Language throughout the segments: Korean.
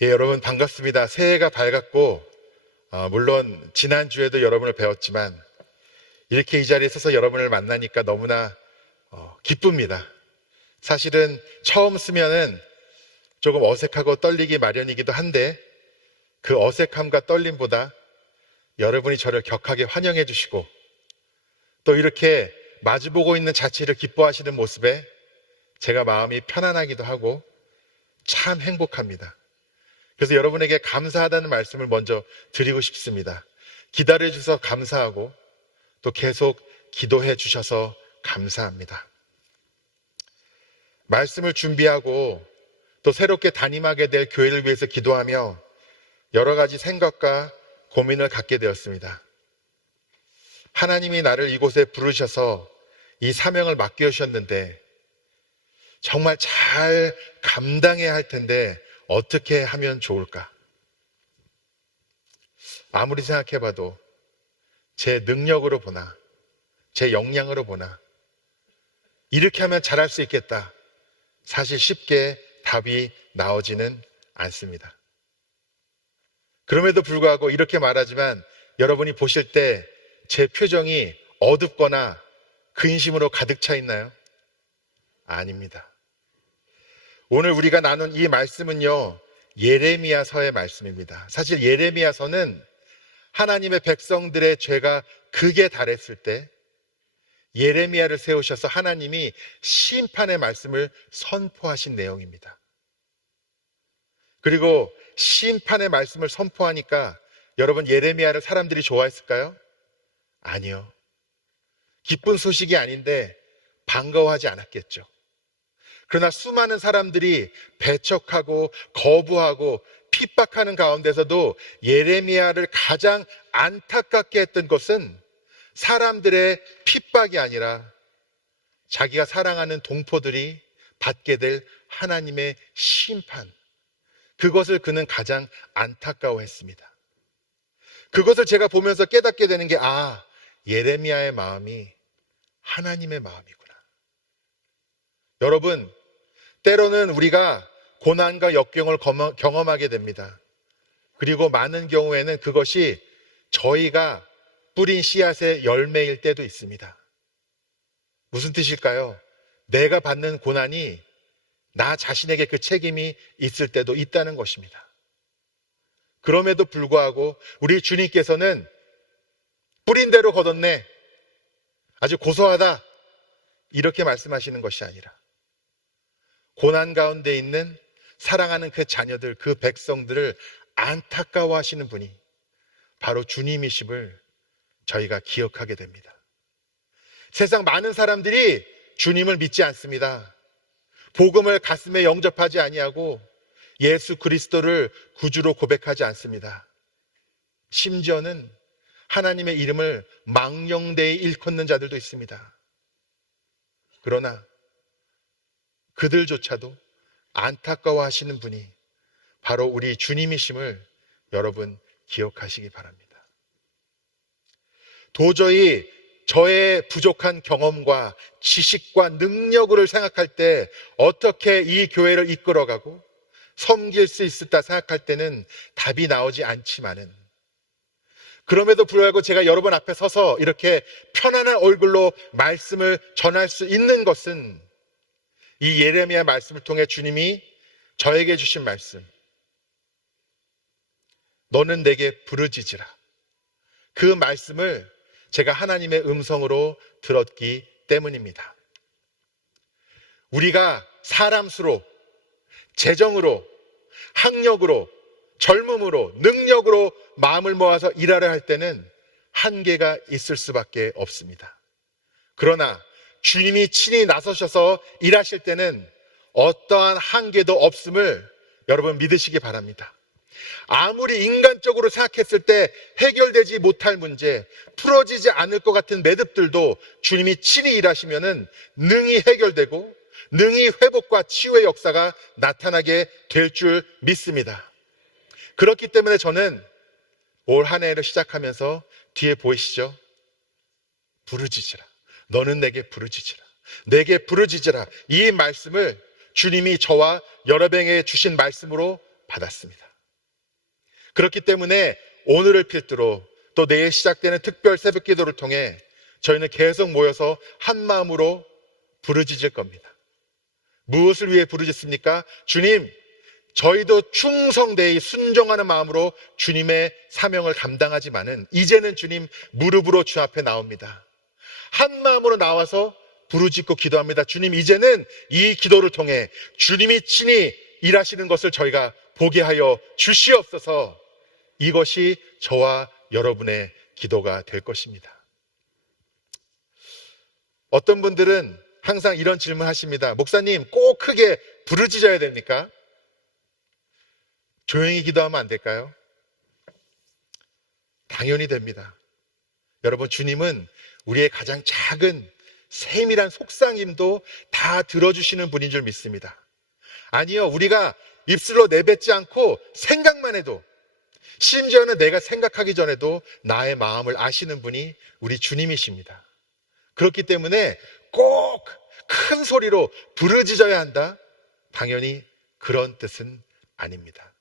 예, 여러분 반갑습니다. 새해가 밝았고 물론 지난주에도 여러분을 배웠지만 이렇게 이 자리에 서서 여러분을 만나니까 너무나 기쁩니다. 사실은 처음 쓰면은 조금 어색하고 떨리기 마련이기도 한데 그 어색함과 떨림보다 여러분이 저를 격하게 환영해 주시고 또 이렇게 마주보고 있는 자체를 기뻐하시는 모습에 제가 마음이 편안하기도 하고 참 행복합니다. 그래서 여러분에게 감사하다는 말씀을 먼저 드리고 싶습니다. 기다려 주셔서 감사하고 또 계속 기도해 주셔서 감사합니다. 말씀을 준비하고 또 새롭게 담임하게 될 교회를 위해서 기도하며 여러 가지 생각과 고민을 갖게 되었습니다. 하나님이 나를 이곳에 부르셔서 이 사명을 맡겨주셨는데 정말 잘 감당해야 할 텐데 어떻게 하면 좋을까? 아무리 생각해봐도 제 능력으로 보나 제 역량으로 보나 이렇게 하면 잘할 수 있겠다. 사실 쉽게 답이 나오지는 않습니다. 그럼에도 불구하고 이렇게 말하지만 여러분이 보실 때 제 표정이 어둡거나 근심으로 가득 차 있나요? 아닙니다. 오늘 우리가 나눈 이 말씀은요, 예레미야서의 말씀입니다. 사실 예레미야서는 하나님의 백성들의 죄가 극에 달했을 때 예레미야를 세우셔서 하나님이 심판의 말씀을 선포하신 내용입니다. 그리고 심판의 말씀을 선포하니까 여러분 예레미야를 사람들이 좋아했을까요? 아니요. 기쁜 소식이 아닌데 반가워하지 않았겠죠. 그러나 수많은 사람들이 배척하고 거부하고 핍박하는 가운데서도 예레미야를 가장 안타깝게 했던 것은 사람들의 핍박이 아니라 자기가 사랑하는 동포들이 받게 될 하나님의 심판, 그것을 그는 가장 안타까워했습니다. 그것을 제가 보면서 깨닫게 되는 게 예레미야의 마음이 하나님의 마음이구나. 여러분, 때로는 우리가 고난과 역경을 경험하게 됩니다. 그리고 많은 경우에는 그것이 저희가 뿌린 씨앗의 열매일 때도 있습니다. 무슨 뜻일까요? 내가 받는 고난이 나 자신에게 그 책임이 있을 때도 있다는 것입니다. 그럼에도 불구하고 우리 주님께서는 뿌린 대로 거뒀네, 아주 고소하다, 이렇게 말씀하시는 것이 아니라 고난 가운데 있는 사랑하는 그 자녀들, 그 백성들을 안타까워하시는 분이 바로 주님이심을 저희가 기억하게 됩니다. 세상 많은 사람들이 주님을 믿지 않습니다. 복음을 가슴에 영접하지 아니하고 예수 그리스도를 구주로 고백하지 않습니다. 심지어는 하나님의 이름을 망령되이 일컫는 자들도 있습니다. 그러나 그들조차도 안타까워하시는 분이 바로 우리 주님이심을 여러분 기억하시기 바랍니다. 도저히 저의 부족한 경험과 지식과 능력을 생각할 때 어떻게 이 교회를 이끌어가고 섬길 수 있을까 생각할 때는 답이 나오지 않지만은, 그럼에도 불구하고 제가 여러분 앞에 서서 이렇게 편안한 얼굴로 말씀을 전할 수 있는 것은 이 예레미야 말씀을 통해 주님이 저에게 주신 말씀, 너는 내게 부르짖으라, 그 말씀을 제가 하나님의 음성으로 들었기 때문입니다. 우리가 사람 수로, 재정으로, 학력으로, 젊음으로, 능력으로 마음을 모아서 일하려 할 때는 한계가 있을 수밖에 없습니다. 그러나 주님이 친히 나서셔서 일하실 때는 어떠한 한계도 없음을 여러분 믿으시기 바랍니다. 아무리 인간적으로 생각했을 때 해결되지 못할 문제, 풀어지지 않을 것 같은 매듭들도 주님이 친히 일하시면은 능히 해결되고 능히 회복과 치유의 역사가 나타나게 될 줄 믿습니다. 그렇기 때문에 저는 올 한 해를 시작하면서 뒤에 보이시죠? 부르짖으라. 너는 내게 부르짖으라. 내게 부르짖으라. 이 말씀을 주님이 저와 여러분에게 주신 말씀으로 받았습니다. 그렇기 때문에 오늘을 필두로 또 내일 시작되는 특별 새벽 기도를 통해 저희는 계속 모여서 한 마음으로 부르짖을 겁니다. 무엇을 위해 부르짖습니까? 주님, 저희도 충성되이 순종하는 마음으로 주님의 사명을 감당하지만은 이제는 주님 무릎으로 주 앞에 나옵니다. 한 마음으로 나와서 부르짖고 기도합니다. 주님, 이제는 이 기도를 통해 주님이 친히 일하시는 것을 저희가 보게 하여 주시옵소서. 이것이 저와 여러분의 기도가 될 것입니다. 어떤 분들은 항상 이런 질문 하십니다. 목사님, 꼭 크게 부르짖어야 됩니까? 조용히 기도하면 안 될까요? 당연히 됩니다. 여러분, 주님은 우리의 가장 작은 세밀한 속상임도 다 들어주시는 분인 줄 믿습니다. 아니요, 우리가 입술로 내뱉지 않고 생각만 해도, 심지어는 내가 생각하기 전에도 나의 마음을 아시는 분이 우리 주님이십니다. 그렇기 때문에 꼭 큰 소리로 부르짖어야 한다? 당연히 그런 뜻은 아닙니다.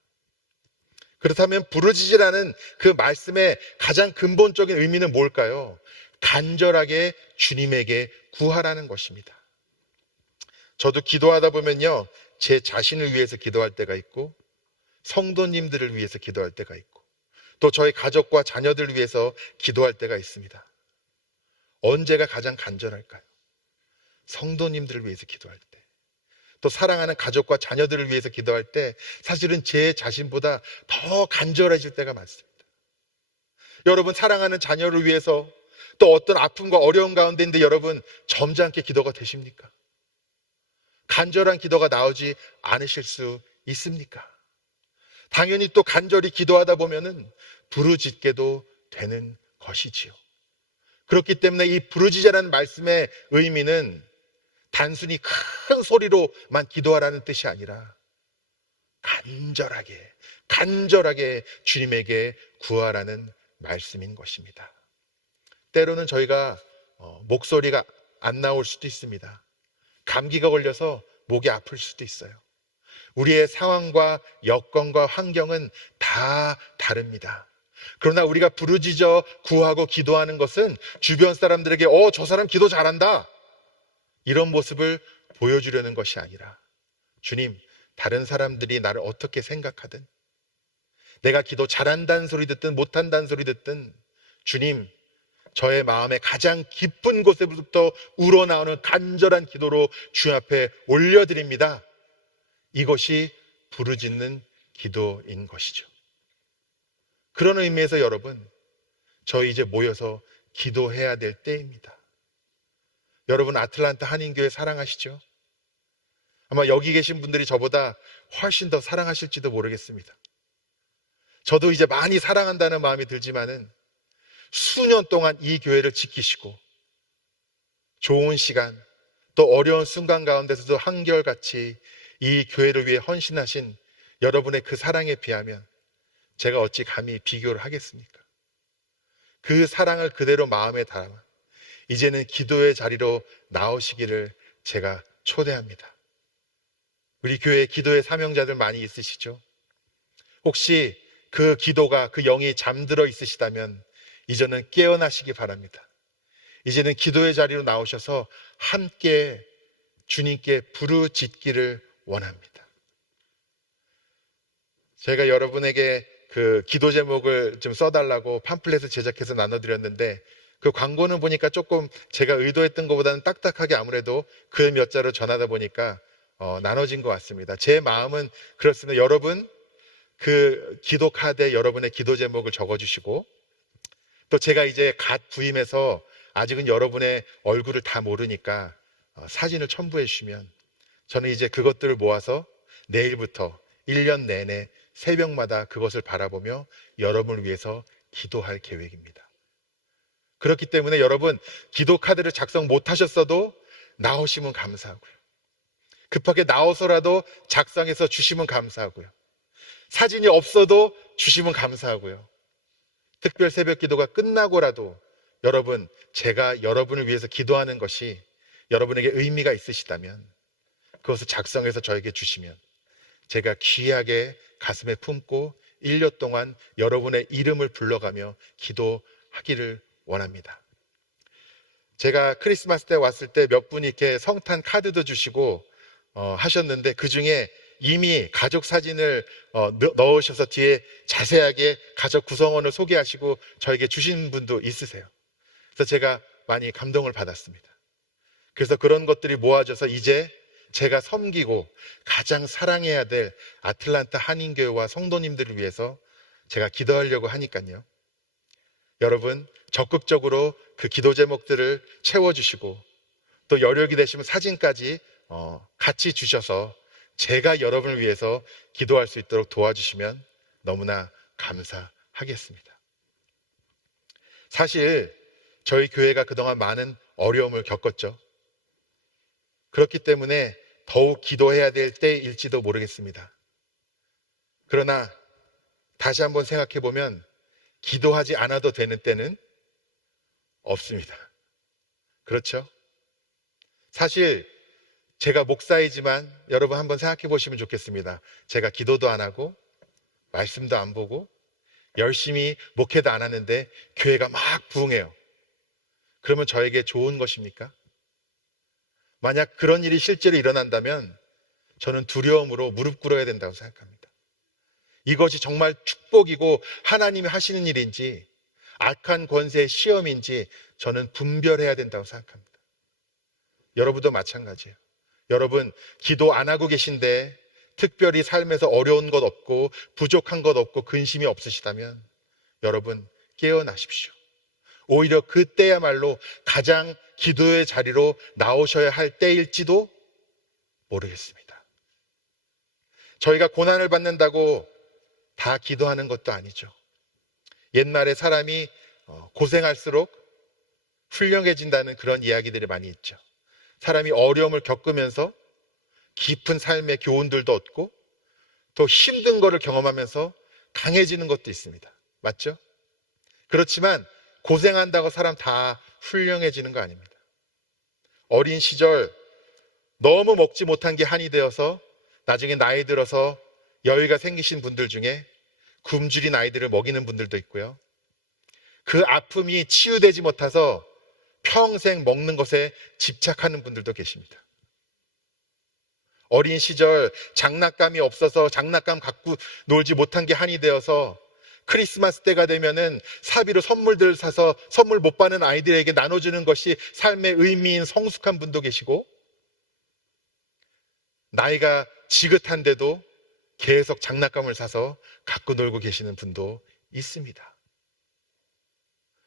그렇다면 부르짖으라는 그 말씀의 가장 근본적인 의미는 뭘까요? 간절하게 주님에게 구하라는 것입니다. 저도 기도하다 보면요, 제 자신을 위해서 기도할 때가 있고, 성도님들을 위해서 기도할 때가 있고, 또 저희 가족과 자녀들을 위해서 기도할 때가 있습니다. 언제가 가장 간절할까요? 성도님들을 위해서 기도할 때, 또 사랑하는 가족과 자녀들을 위해서 기도할 때 사실은 제 자신보다 더 간절해질 때가 많습니다. 여러분, 사랑하는 자녀를 위해서 또 어떤 아픔과 어려운 가운데인데 여러분 점잖게 기도가 되십니까? 간절한 기도가 나오지 않으실 수 있습니까? 당연히 또 간절히 기도하다 보면은 부르짖게도 되는 것이지요. 그렇기 때문에 이 부르짖으라는 말씀의 의미는 단순히 큰 소리로만 기도하라는 뜻이 아니라 간절하게 주님에게 구하라는 말씀인 것입니다. 때로는 저희가 목소리가 안 나올 수도 있습니다. 감기가 걸려서 목이 아플 수도 있어요. 우리의 상황과 여건과 환경은 다 다릅니다. 그러나 우리가 부르짖어 구하고 기도하는 것은 주변 사람들에게 저 사람 기도 잘한다, 이런 모습을 보여주려는 것이 아니라, 주님, 다른 사람들이 나를 어떻게 생각하든, 내가 기도 잘한다는 소리 듣든 못한다는 소리 듣든, 주님, 저의 마음의 가장 깊은 곳에부터 우러나오는 간절한 기도로 주 앞에 올려드립니다. 이것이 부르짖는 기도인 것이죠. 그런 의미에서 여러분, 저희 이제 모여서 기도해야 될 때입니다. 여러분, 아틀란타 한인교회 사랑하시죠? 아마 여기 계신 분들이 저보다 훨씬 더 사랑하실지도 모르겠습니다. 저도 이제 많이 사랑한다는 마음이 들지만은 수년 동안 이 교회를 지키시고 좋은 시간 또 어려운 순간 가운데서도 한결같이 이 교회를 위해 헌신하신 여러분의 그 사랑에 비하면 제가 어찌 감히 비교를 하겠습니까? 그 사랑을 그대로 마음에 담아 이제는 기도의 자리로 나오시기를 제가 초대합니다. 우리 교회에 기도의 사명자들 많이 있으시죠? 혹시 그 기도가, 그 영이 잠들어 있으시다면 이제는 깨어나시기 바랍니다. 이제는 기도의 자리로 나오셔서 함께 주님께 부르짖기를 원합니다. 제가 여러분에게 그 기도 제목을 좀 써달라고 팜플렛을 제작해서 나눠드렸는데, 그 광고는 보니까 조금 제가 의도했던 것보다는 딱딱하게 아무래도 글 몇 자로 전하다 보니까 나눠진 것 같습니다. 제 마음은 그렇습니다. 여러분, 그 기도 카드에 여러분의 기도 제목을 적어주시고, 또 제가 이제 갓 부임해서 아직은 여러분의 얼굴을 다 모르니까 사진을 첨부해 주시면 저는 이제 그것들을 모아서 내일부터 1년 내내 새벽마다 그것을 바라보며 여러분을 위해서 기도할 계획입니다. 그렇기 때문에 여러분, 기도 카드를 작성 못하셨어도 나오시면 감사하고요. 급하게 나와서라도 작성해서 주시면 감사하고요. 사진이 없어도 주시면 감사하고요. 특별 새벽 기도가 끝나고라도 여러분, 제가 여러분을 위해서 기도하는 것이 여러분에게 의미가 있으시다면 그것을 작성해서 저에게 주시면 제가 귀하게 가슴에 품고 1년 동안 여러분의 이름을 불러가며 기도하기를 원합니다. 제가 크리스마스 때 왔을 때 몇 분이 이렇게 성탄 카드도 주시고 하셨는데, 그 중에 이미 가족 사진을 넣으셔서 뒤에 자세하게 가족 구성원을 소개하시고 저에게 주신 분도 있으세요. 그래서 제가 많이 감동을 받았습니다. 그래서 그런 것들이 모아져서 이제 제가 섬기고 가장 사랑해야 될 아틀란타 한인교회와 성도님들을 위해서 제가 기도하려고 하니까요. 여러분, 적극적으로 그 기도 제목들을 채워주시고 또 여력이 되시면 사진까지 같이 주셔서 제가 여러분을 위해서 기도할 수 있도록 도와주시면 너무나 감사하겠습니다. 사실 저희 교회가 그동안 많은 어려움을 겪었죠. 그렇기 때문에 더욱 기도해야 될 때일지도 모르겠습니다. 그러나 다시 한번 생각해 보면 기도하지 않아도 되는 때는 없습니다. 그렇죠? 사실 제가 목사이지만 여러분 한번 생각해 보시면 좋겠습니다. 제가 기도도 안 하고 말씀도 안 보고 열심히 목회도 안 하는데 교회가 막 부흥해요. 그러면 저에게 좋은 것입니까? 만약 그런 일이 실제로 일어난다면 저는 두려움으로 무릎 꿇어야 된다고 생각합니다. 이것이 정말 축복이고 하나님이 하시는 일인지 악한 권세의 시험인지 저는 분별해야 된다고 생각합니다. 여러분도 마찬가지예요. 여러분, 기도 안 하고 계신데 특별히 삶에서 어려운 것 없고 부족한 것 없고 근심이 없으시다면 여러분 깨어나십시오. 오히려 그때야말로 가장 기도의 자리로 나오셔야 할 때일지도 모르겠습니다. 저희가 고난을 받는다고 다 기도하는 것도 아니죠. 옛날에 사람이 고생할수록 훌륭해진다는 그런 이야기들이 많이 있죠. 사람이 어려움을 겪으면서 깊은 삶의 교훈들도 얻고 또 힘든 거를 경험하면서 강해지는 것도 있습니다. 맞죠? 그렇지만 고생한다고 사람 다 훌륭해지는 거 아닙니다. 어린 시절 너무 먹지 못한 게 한이 되어서 나중에 나이 들어서 여유가 생기신 분들 중에 굶주린 아이들을 먹이는 분들도 있고요. 그 아픔이 치유되지 못해서 평생 먹는 것에 집착하는 분들도 계십니다. 어린 시절 장난감이 없어서 장난감 갖고 놀지 못한 게 한이 되어서 크리스마스 때가 되면은 사비로 선물들 사서 선물 못 받는 아이들에게 나눠주는 것이 삶의 의미인 성숙한 분도 계시고, 나이가 지긋한데도 계속 장난감을 사서 갖고 놀고 계시는 분도 있습니다.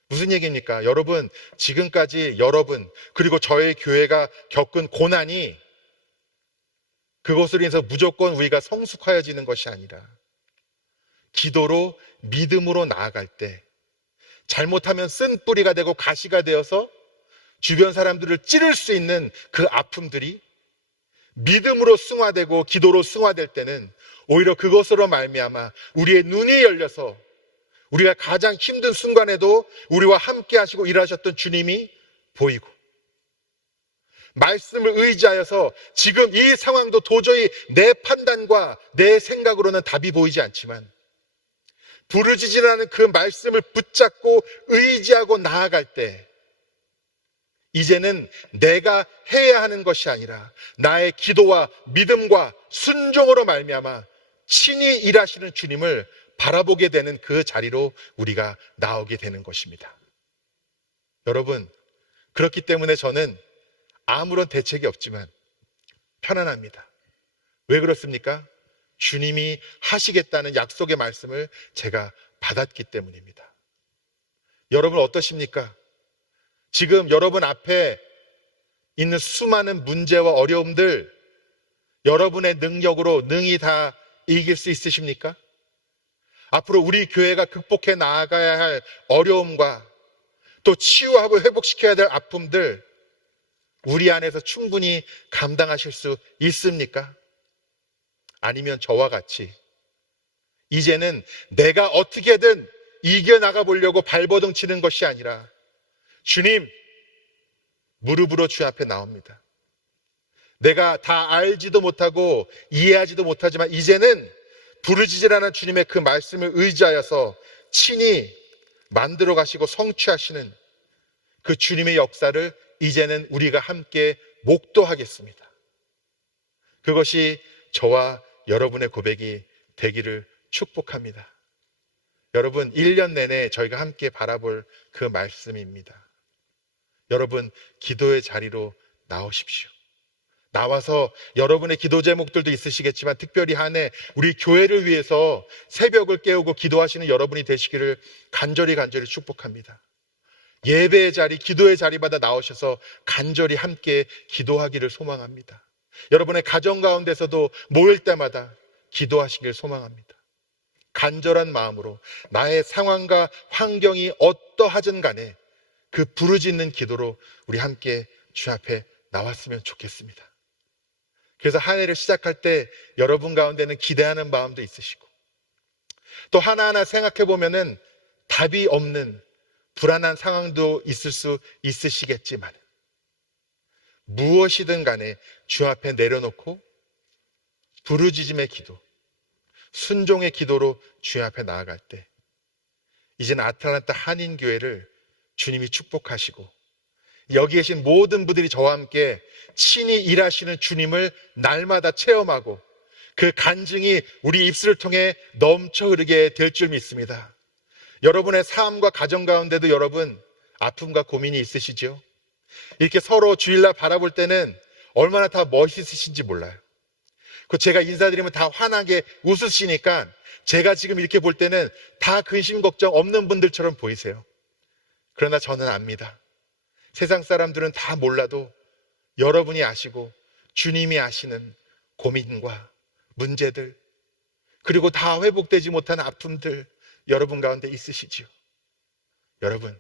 무슨 얘기입니까? 여러분, 지금까지 여러분 그리고 저희 교회가 겪은 고난이 그것으로 인해서 무조건 우리가 성숙하여지는 것이 아니라 기도로 믿음으로 나아갈 때 잘못하면 쓴뿌리가 되고 가시가 되어서 주변 사람들을 찌를 수 있는 그 아픔들이 믿음으로 승화되고 기도로 승화될 때는 오히려 그것으로 말미암아 우리의 눈이 열려서 우리가 가장 힘든 순간에도 우리와 함께 하시고 일하셨던 주님이 보이고, 말씀을 의지하여서 지금 이 상황도 도저히 내 판단과 내 생각으로는 답이 보이지 않지만 부르짖으라는 그 말씀을 붙잡고 의지하고 나아갈 때 이제는 내가 해야 하는 것이 아니라 나의 기도와 믿음과 순종으로 말미암아 친히 일하시는 주님을 바라보게 되는 그 자리로 우리가 나오게 되는 것입니다. 여러분, 그렇기 때문에 저는 아무런 대책이 없지만 편안합니다. 왜 그렇습니까? 주님이 하시겠다는 약속의 말씀을 제가 받았기 때문입니다. 여러분 어떠십니까? 지금 여러분 앞에 있는 수많은 문제와 어려움들 여러분의 능력으로 능히 다 이길 수 있으십니까? 앞으로 우리 교회가 극복해 나아가야 할 어려움과 또 치유하고 회복시켜야 될 아픔들 우리 안에서 충분히 감당하실 수 있습니까? 아니면 저와 같이 이제는 내가 어떻게든 이겨나가 보려고 발버둥 치는 것이 아니라 주님, 무릎으로 주 앞에 나옵니다. 내가 다 알지도 못하고 이해하지도 못하지만 이제는 부르짖으라는 주님의 그 말씀을 의지하여서 친히 만들어 가시고 성취하시는 그 주님의 역사를 이제는 우리가 함께 목도하겠습니다. 그것이 저와 여러분의 고백이 되기를 축복합니다. 여러분, 1년 내내 저희가 함께 바라볼 그 말씀입니다. 여러분, 기도의 자리로 나오십시오. 나와서 여러분의 기도 제목들도 있으시겠지만 특별히 한 해 우리 교회를 위해서 새벽을 깨우고 기도하시는 여러분이 되시기를 간절히 축복합니다. 예배의 자리, 기도의 자리마다 나오셔서 간절히 함께 기도하기를 소망합니다. 여러분의 가정 가운데서도 모일 때마다 기도하시길 소망합니다. 간절한 마음으로 나의 상황과 환경이 어떠하든 간에 그 부르짖는 기도로 우리 함께 주 앞에 나왔으면 좋겠습니다. 그래서 한 해를 시작할 때 여러분 가운데는 기대하는 마음도 있으시고 또 하나하나 생각해 보면은 답이 없는 불안한 상황도 있을 수 있으시겠지만 무엇이든 간에 주 앞에 내려놓고 부르짖음의 기도, 순종의 기도로 주 앞에 나아갈 때 이제는 아틀란타 한인교회를 주님이 축복하시고 여기 계신 모든 분들이 저와 함께 친히 일하시는 주님을 날마다 체험하고 그 간증이 우리 입술을 통해 넘쳐 흐르게 될 줄 믿습니다. 여러분의 삶과 가정 가운데도 여러분 아픔과 고민이 있으시죠? 이렇게 서로 주일날 바라볼 때는 얼마나 다 멋있으신지 몰라요. 그 제가 인사드리면 다 환하게 웃으시니까 제가 지금 이렇게 볼 때는 다 근심 걱정 없는 분들처럼 보이세요. 그러나 저는 압니다. 세상 사람들은 다 몰라도 여러분이 아시고 주님이 아시는 고민과 문제들 그리고 다 회복되지 못한 아픔들 여러분 가운데 있으시지요. 여러분,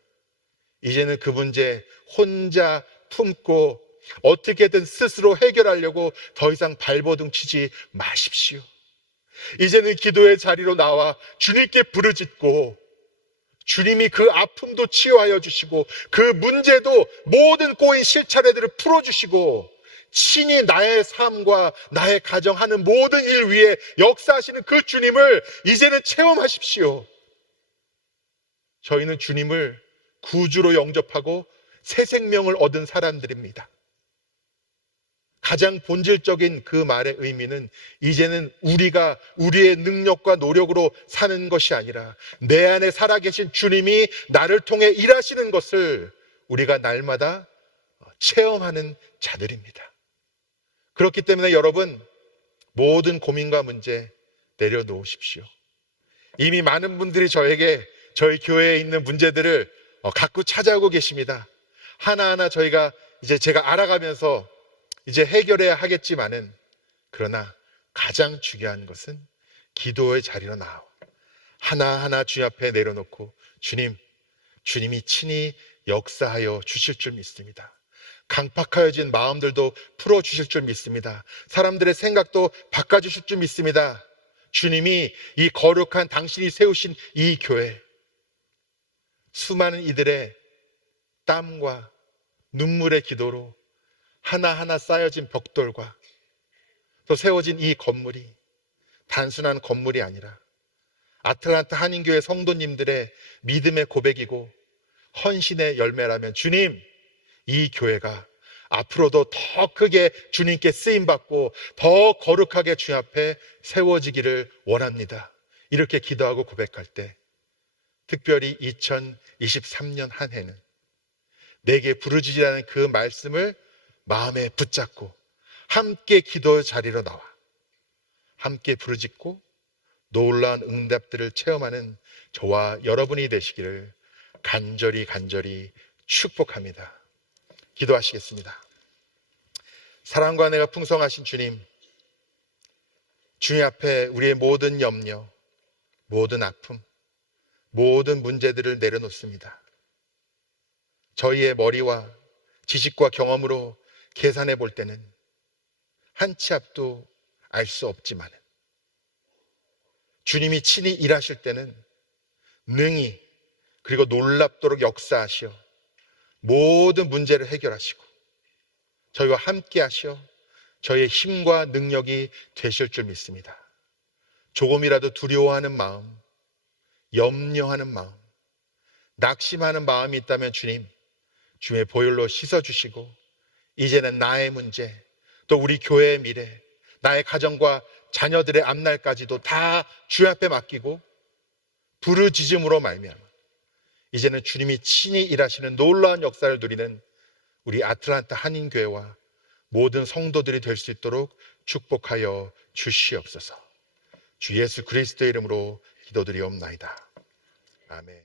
이제는 그 문제 혼자 품고 어떻게든 스스로 해결하려고 더 이상 발버둥 치지 마십시오. 이제는 기도의 자리로 나와 주님께 부르짖고 주님이 그 아픔도 치유하여 주시고 그 문제도 모든 꼬인 실차례들을 풀어주시고 친히 나의 삶과 나의 가정하는 모든 일 위에 역사하시는 그 주님을 이제는 체험하십시오. 저희는 주님을 구주로 영접하고 새 생명을 얻은 사람들입니다. 가장 본질적인 그 말의 의미는 이제는 우리가 우리의 능력과 노력으로 사는 것이 아니라 내 안에 살아계신 주님이 나를 통해 일하시는 것을 우리가 날마다 체험하는 자들입니다. 그렇기 때문에 여러분 모든 고민과 문제 내려놓으십시오. 이미 많은 분들이 저에게 저희 교회에 있는 문제들을 갖고 찾아오고 계십니다. 하나하나 저희가 이제 제가 알아가면서 이제 해결해야 하겠지만은 그러나 가장 중요한 것은 기도의 자리로 나와 하나하나 주 앞에 내려놓고 주님이 친히 역사하여 주실 줄 믿습니다. 강팍하여진 마음들도 풀어주실 줄 믿습니다. 사람들의 생각도 바꿔주실 줄 믿습니다. 주님이 이 거룩한 당신이 세우신 이 교회 수많은 이들의 땀과 눈물의 기도로 하나하나 쌓여진 벽돌과 또 세워진 이 건물이 단순한 건물이 아니라 아틀란타 한인교회 성도님들의 믿음의 고백이고 헌신의 열매라면 주님, 이 교회가 앞으로도 더 크게 주님께 쓰임받고 더 거룩하게 주 앞에 세워지기를 원합니다. 이렇게 기도하고 고백할 때 특별히 2023년 한 해는 내게 부르짖으라는 그 말씀을 마음에 붙잡고 함께 기도 자리로 나와 함께 부르짖고 놀라운 응답들을 체험하는 저와 여러분이 되시기를 간절히 축복합니다. 기도하시겠습니다. 사랑과 은혜가 풍성하신 주님 앞에 우리의 모든 염려, 모든 아픔, 모든 문제들을 내려놓습니다. 저희의 머리와 지식과 경험으로 계산해 볼 때는 한 치 앞도 알 수 없지만 주님이 친히 일하실 때는 능히 그리고 놀랍도록 역사하시어 모든 문제를 해결하시고 저희와 함께 하시어 저희의 힘과 능력이 되실 줄 믿습니다. 조금이라도 두려워하는 마음, 염려하는 마음, 낙심하는 마음이 있다면 주님, 주의 보혈로 씻어주시고 이제는 나의 문제, 또 우리 교회의 미래, 나의 가정과 자녀들의 앞날까지도 다 주 앞에 맡기고 부르짖음으로 말미암아 이제는 주님이 친히 일하시는 놀라운 역사를 누리는 우리 아틀란타 한인교회와 모든 성도들이 될 수 있도록 축복하여 주시옵소서. 주 예수 그리스도의 이름으로 기도드리옵나이다. 아멘.